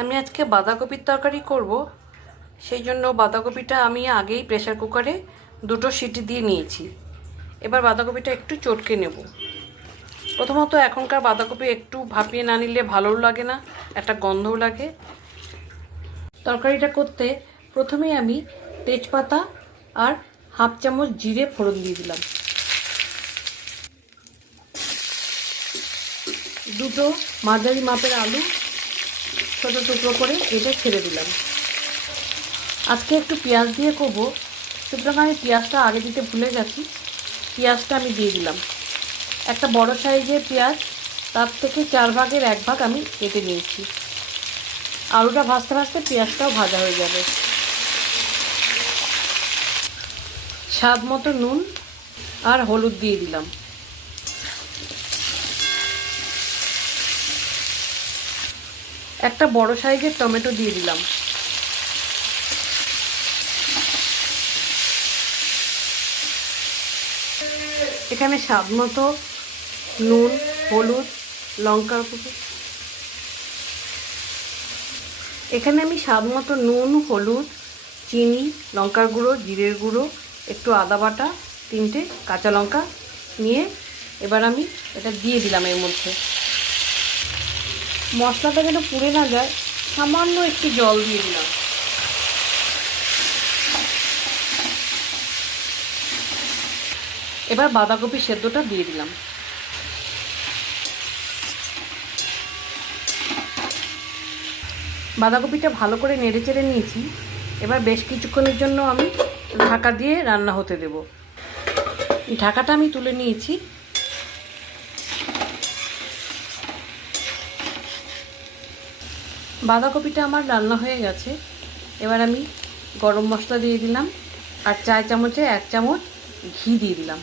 আমি আজকে বাঁধাকপির তরকারি করব। সেই জন্য বাঁধাকপিটা আমি আগেই প্রেসার কুকারে 2টো সিটি দিয়ে নিয়েছি। এবার বাঁধাকপিটা একটু চটকে নেব। প্রথমত এখনকার বাঁধাকপি একটু ভাপিয়ে না নিলে ভালোও লাগে না, একটা গন্ধও লাগে। তরকারিটা করতে প্রথমেই আমি তেজপাতা আর হাফ চামচ জিরে ফোড়ন দিয়ে দিলাম। 2টো মাঝারি মাপের আলু ছোটো টুকরো করে কেটে ছেড়ে দিলাম। আজকে একটু পেঁয়াজ দিয়ে করব, সুতরাং আমি পেঁয়াজটা আগে দিতে ভুলে গেছি। পেঁয়াজটা আমি দিয়ে দিলাম। একটা বড় সাইজের পেঁয়াজ, তার থেকে 4 ভাগের 1 ভাগ আমি কেটে নিয়েছি। আলুটা ভাজতে ভাজতে পেঁয়াজটাও ভাজা হয়ে যাবে। স্বাদ মতো নুন আর হলুদ দিয়ে দিলাম। একটা বড় সাইজের টমেটো দিয়ে দিলাম। এখানে স্বাদ মতো নুন, হলুদ, লঙ্কার গুঁড়ো, এখানে আমি স্বাদ মতো নুন, হলুদ, চিনি, লঙ্কার গুঁড়ো, জিরের গুঁড়ো, একটু আদা বাটা, 3টে কাঁচা লঙ্কা নিয়ে এবার আমি এটা দিয়ে দিলাম। এর মধ্যে মশলাটা যেন পুড়ে না যায়, সামান্য একটু জল দিয়ে দিলাম। এবার বাঁধাকপি সেদ্ধটা দিয়ে দিলাম। বাঁধাকপিটা ভালো করে নেড়ে চেড়ে নিয়েছি। এবার বেশ কিছুক্ষণের জন্য আমি ঢাকা দিয়ে রান্না হতে দেব। ঢাকাটা আমি তুলে নিয়েছি। বাঁধাকপিটা আমার রান্না হয়ে গেছে। এবার আমি গরম মশলা দিয়ে দিলাম আর 4 চামচে 1 চামচ ঘি দিয়ে দিলাম।